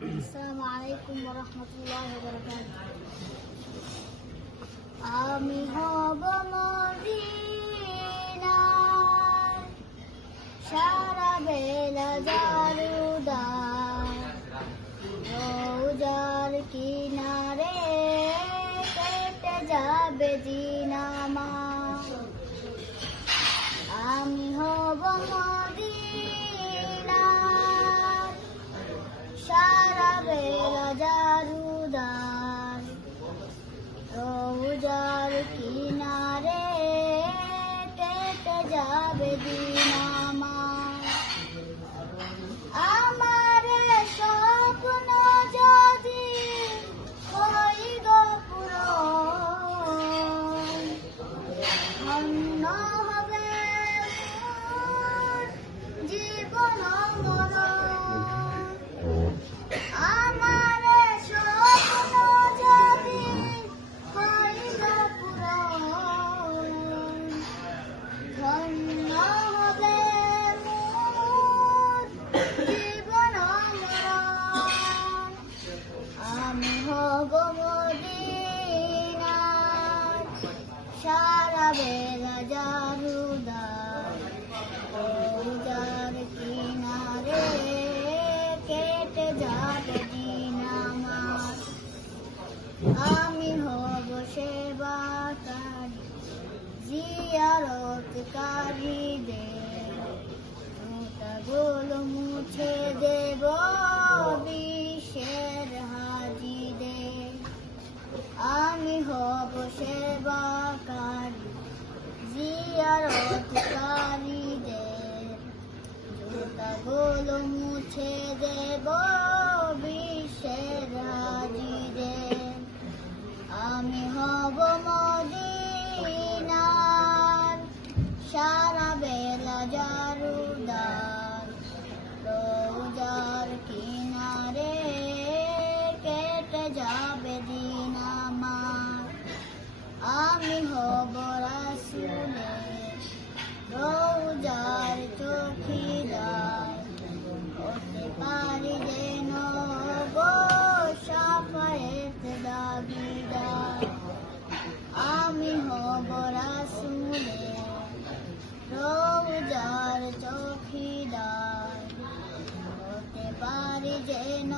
আসসালামু আলাইকুম ওয়া রাহমাতুল্লাহি ওয়া বারাকাতুহু। আমি হব মদিনায়, সারা বেলা জারুদার, রওজার কিনারে কেটে যাবে দিন আমার। আমি হব মদিনায়, সারা বেলা জারুদার, রওজার কিনারে কেটে যাবে দিন আমার। আমার স্বপ্ন যদি হয় গো পূরণ, ধন্য হবে মোর জীবন মরণ। আমার স্বপ্ন যদি হয় গো পূরণ, ধন্য হবে মোর জীবন মরণ। আমি হব মদিনার, সারা বেলা জারুদার, রওজার কিনারে কেটে যাবে দিন আমার। আমি হব সেবাকারী, জিয়ারতকারীদের জুতাগুলো মুছে দেব বিশ্বের হাজিদের। আমি হব সেবাকারী, জিয়ারতকারীদের জুতাগুলো মুছে দেব বিশ্বের হাজিদের। আমি হব মদিনার, সারা বেলা জারুদার, রওজার কিনারে কেটে যাবে দিন আমার। আমি হব রাসূলের রওজার চৌকিদার, হতে পারি যেন গো শাফায়েত দাবিদার। আমি হব রাসূলের রওজার চৌকিদার, হতে পারি যেন